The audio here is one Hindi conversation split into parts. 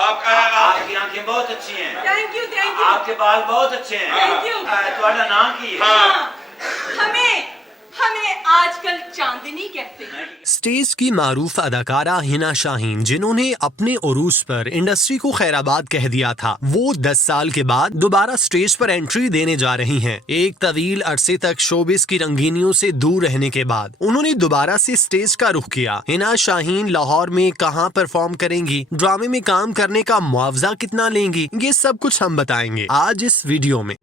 आपकी आंखें बहुत अच्छी हैं। Thank you thank you. आपके बाल बहुत अच्छे हैं। Thank you. तुम्हारा नाम की है? हाँ, हमें हमें आजकल चांदनी कहते हैं। स्टेज की मारूफ अदाकारा हिना शाहीन, जिन्होंने अपने उरूस पर इंडस्ट्री को खैराबाद कह दिया था, वो 10 साल के बाद दोबारा स्टेज पर एंट्री देने जा रही हैं। एक तवील अरसे तक शोबिस की रंगीनियों से दूर रहने के बाद उन्होंने दोबारा से स्टेज का रुख किया। हिना शाहीन लाहौर में कहां परफॉर्म करेंगी, ड्रामे में काम करने का मुआवजा कितना लेंगी, ये सब कुछ हम बताएंगे आज इस वीडियो में।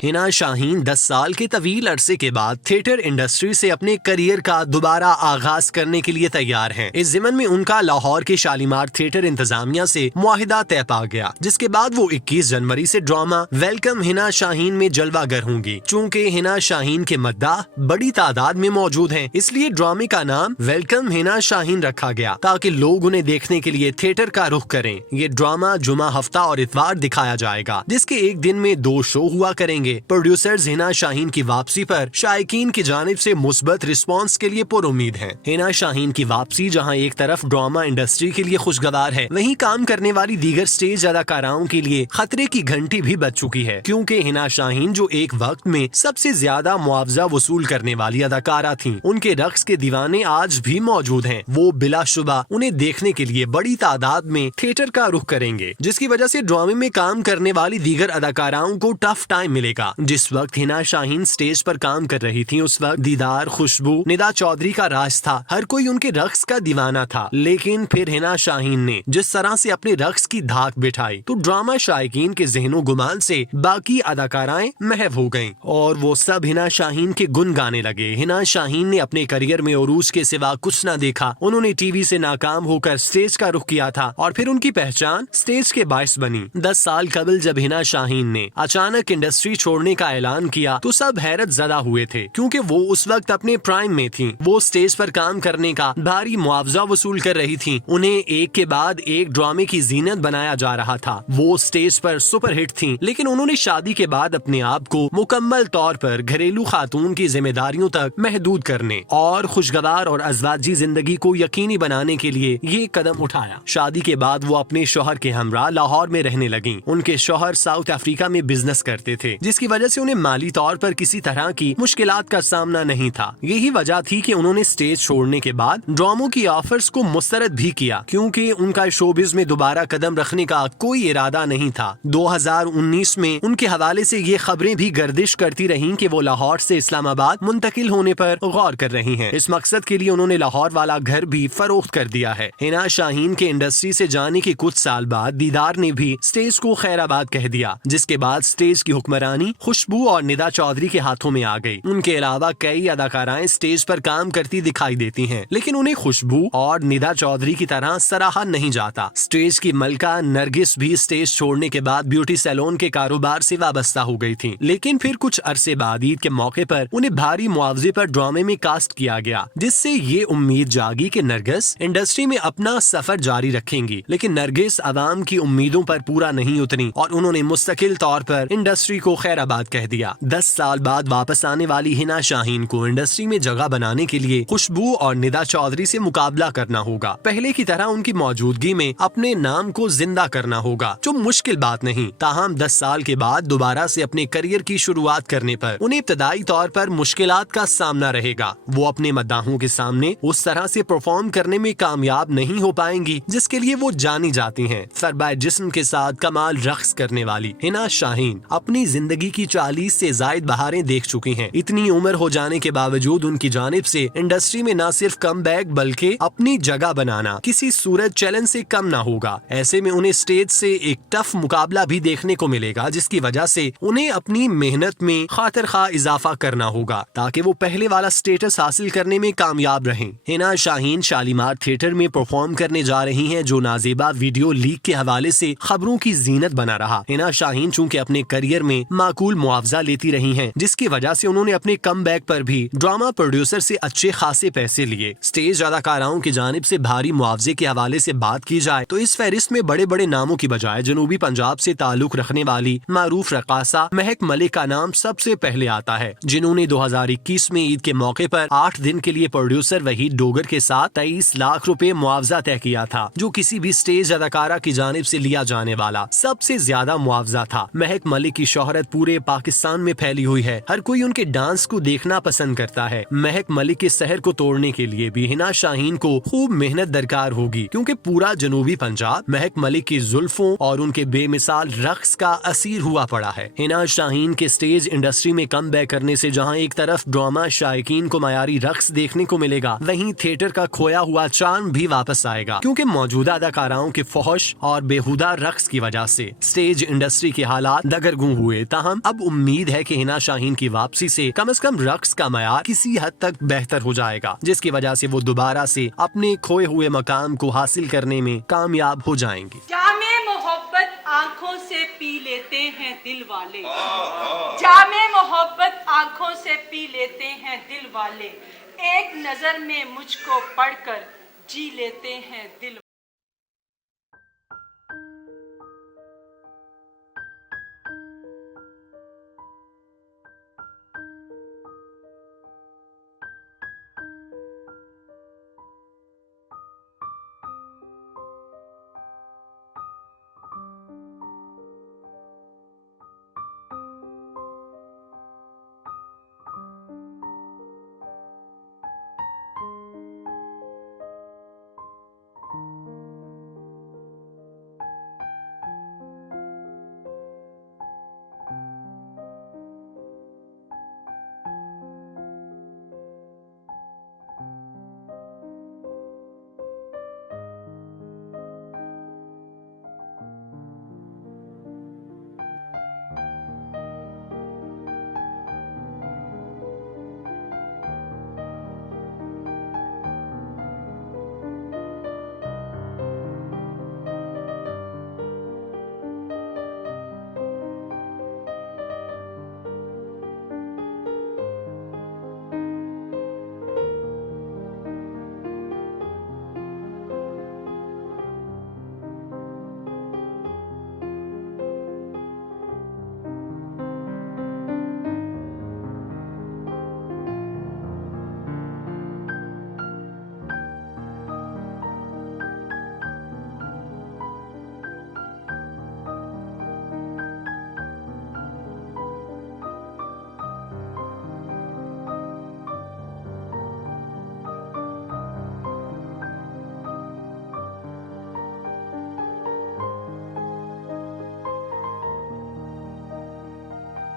हिना शाहीन 10 साल के तवील अरसे के बाद थिएटर इंडस्ट्री से अपने करियर का दोबारा आगाज करने के लिए तैयार हैं। इस ज़िमन में उनका लाहौर के शालीमार थिएटर इंतजामिया से मुआहिदा तय पा गया, जिसके बाद वो 21 जनवरी से ड्रामा वेलकम हिना शाहीन में जलवागर होंगी। चूँकि हिना शाहीन के मद्दाह बड़ी तादाद में मौजूद हैं, इसलिए ड्रामे का नाम वेलकम हिना शाहीन रखा गया ताकि लोग उन्हें देखने के लिए थिएटर का रुख करें। ये ड्रामा जुमा, हफ्ता और इतवार दिखाया जाएगा, जिसके एक दिन में 2 शो हुआ करेंगे। प्रोड्यूसर्स हिना शाहीन की वापसी पर शायकीन की जानिब से मुस्बत रिस्पांस के लिए पुरुमीद हैं। हिना शाहीन की वापसी जहां एक तरफ ड्रामा इंडस्ट्री के लिए खुशगवार है, वहीं काम करने वाली दीगर स्टेज अदाकाराओं के लिए खतरे की घंटी भी बज चुकी है, क्योंकि हिना शाहीन जो एक वक्त में सबसे ज्यादा मुआवजा वसूल करने वाली अदाकारा थीं, उनके रक्स के दीवाने आज भी मौजूद हैं। वो बिलाशुबा उन्हें देखने के लिए बड़ी तादाद में थिएटर का रुख करेंगे, जिसकी वजह से ड्रामे में काम करने वाली दीगर अदाकाराओं को टफ टाइम मिलेगा। जिस वक्त हिना शाहीन स्टेज पर काम कर रही थी, उस वक्त दीदार, खुशबू, निदा चौधरी का राज था। हर कोई उनके रक्स का दीवाना था, लेकिन फिर हिना शाहीन ने जिस तरह से अपने रक्स की धाक बिठाई, तो ड्रामा शायकीन के ज़हनो गुमान से बाकी अदाकाराएं महव हो गयीं और वो सब हिना शाहीन के गुन गाने लगे। हिना शाहीन ने अपने करियर में उरूज के सिवा कुछ न देखा। उन्होंने टीवी से नाकाम होकर स्टेज का रुख किया था और फिर उनकी पहचान स्टेज के बाइस बनी। 10 साल कबल जब हिना शाहीन ने अचानक इंडस्ट्री छोड़ने का ऐलान किया तो सब हैरत ज़दा हुए थे, क्योंकि वो उस वक्त अपने प्राइम में थीं। वो स्टेज पर काम करने का भारी मुआवजा वसूल कर रही थीं। उन्हें एक के बाद एक ड्रामे की जीनत बनाया जा रहा था। वो स्टेज पर सुपरहिट थीं, लेकिन उन्होंने शादी के बाद अपने आप को मुकम्मल तौर पर घरेलू खातून की जिम्मेदारियों तक महदूद करने और खुशगवार और अज़वाजी जिंदगी को यकीनी बनाने के लिए ये कदम उठाया। शादी के बाद वो अपने शौहर के हमरा लाहौर में रहने लगी। उनके शौहर साउथ अफ्रीका में बिजनेस करते थे, जिसकी वजह से उन्हें माली तौर पर किसी तरह की मुश्किलात का सामना नहीं था। यही वजह थी कि उन्होंने स्टेज छोड़ने के बाद ड्रामों की ऑफर्स को मुस्तरद भी किया, क्योंकि उनका शोबिज में दोबारा कदम रखने का कोई इरादा नहीं था। 2019 में उनके हवाले से ये खबरें भी गर्दिश करती रहीं कि वो लाहौर से इस्लामाबाद मुंतकिल होने पर गौर कर रही हैं। इस मकसद के लिए उन्होंने लाहौर वाला घर भी फरोख्त कर दिया है। हिना शाहीन के इंडस्ट्री से जाने के कुछ साल बाद दीदार ने भी स्टेज को खैराबाद कह दिया, जिसके बाद स्टेज की हुक्मरानी खुशबू और निदा चौधरी के हाथों में आ गई। उनके अलावा कई अदाकाराएं स्टेज पर काम करती दिखाई देती हैं, लेकिन उन्हें खुशबू और निदा चौधरी की तरह सराहा नहीं जाता। स्टेज की मलका नरगिस भी स्टेज छोड़ने के बाद ब्यूटी सैलून के कारोबार से वाबस्ता हो गई थी, लेकिन फिर कुछ अरसे बाद ईद के मौके पर उन्हें भारी मुआवजे पर ड्रामे में कास्ट किया गया, जिससे ये उम्मीद जागी कि नरगिस इंडस्ट्री में अपना सफर जारी रखेंगी। लेकिन नरगिस अवाम की उम्मीदों पर पूरा नहीं उतरी और उन्होंने मुस्तकिल तौर पर इंडस्ट्री को खैराबाद कह दिया। 10 साल बाद वापस आने वाली हिना शाहीन को इंडस्ट्री में जगह बनाने के लिए खुशबू और निदा चौधरी से मुकाबला करना होगा। पहले की तरह उनकी मौजूदगी में अपने नाम को जिंदा करना होगा, जो मुश्किल बात नहीं। ताहम 10 साल के बाद दोबारा से अपने करियर की शुरुआत करने पर उन्हें इब्तदाई तौर पर मुश्किलात का सामना रहेगा। वो अपने मद्दाहों के सामने उस तरह से परफॉर्म करने में कामयाब नहीं हो पाएंगी जिसके लिए वो जानी जाती हैं। सरबाए जिस्म के साथ कमाल रक्स करने वाली हिना शाहीन अपनी जिंदगी की 40 से जायद बहारें देख चुकी हैं। इतनी उम्र हो जाने के बावजूद उनकी जानिब से इंडस्ट्री में न सिर्फ कम बैक बल्कि अपनी जगह बनाना किसी सूरत चैलेंज से कम ना होगा। ऐसे में उन्हें स्टेज से एक टफ मुकाबला भी देखने को मिलेगा, जिसकी वजह से उन्हें अपनी मेहनत में खातिर खा इजाफा करना होगा ताकि वो पहले वाला स्टेटस हासिल करने में कामयाब रहें। हिना शाहीन शालीमार थिएटर में परफॉर्म करने जा रही हैं, जो नाजेबा वीडियो लीक के हवाले से खबरों की जीनत बना रहा। हिना शाहीन चूँकि अपने करियर में माकूल मुआवजा लेती रही हैं, जिसकी वजह से उन्होंने अपने कमबैक पर भी ड्रामा प्रोड्यूसर से अच्छे खासे पैसे लिए। स्टेज अदाकाराओं की जानिब से भारी मुआवजे के हवाले से बात की जाए तो इस फहरिस्त में बड़े बड़े नामों की बजाय जनूबी पंजाब से ताल्लुक रखने वाली मारूफ रकासा महक मलिक का नाम सबसे पहले आता है, जिन्होंने 2021 में ईद के मौके पर 8 दिन के लिए प्रोड्यूसर वहीद डोगर के साथ 23 लाख रुपए मुआवजा तय किया था, जो किसी भी स्टेज अदाकारा की जानिब से लिया जाने वाला सबसे ज्यादा मुआवजा था। महक मलिक की शोहरत पूरे पाकिस्तान में फैली हुई है, हर कोई उनके डांस को देखना पसंद करता है। महक मलिक के सहर को तोड़ने के लिए भी हिना शाहीन को खूब मेहनत दरकार होगी, क्योंकि पूरा जनूबी पंजाब महक मलिक की जुल्फों और उनके बेमिसाल रक्स का असीर हुआ पड़ा है। हिना शाहीन के स्टेज इंडस्ट्री में कम बैक करने से जहां एक तरफ ड्रामा शायकीन को मयारी रक्स देखने को मिलेगा, वहीं थिएटर का खोया हुआ चार्म भी वापस आएगा, क्योंकि मौजूदा अदाकाराओं के फौहश और बेहुदा रक्स की वजह से स्टेज इंडस्ट्री के हालात दगरगू हुए। ताहम अब उम्मीद है कि हिना शाहीन की वापसी से कम रक्स का मयार किसी हद तक बेहतर हो जाएगा, जिसकी वजह से वो दोबारा से अपने खोए हुए मकाम को हासिल करने में कामयाब हो जाएंगे। जामे मोहब्बत आंखों से पी लेते हैं दिल वाले, जामे मोहब्बत आंखों से पी लेते हैं दिल वाले, एक नजर में मुझको पढ़कर जी लेते हैं दिल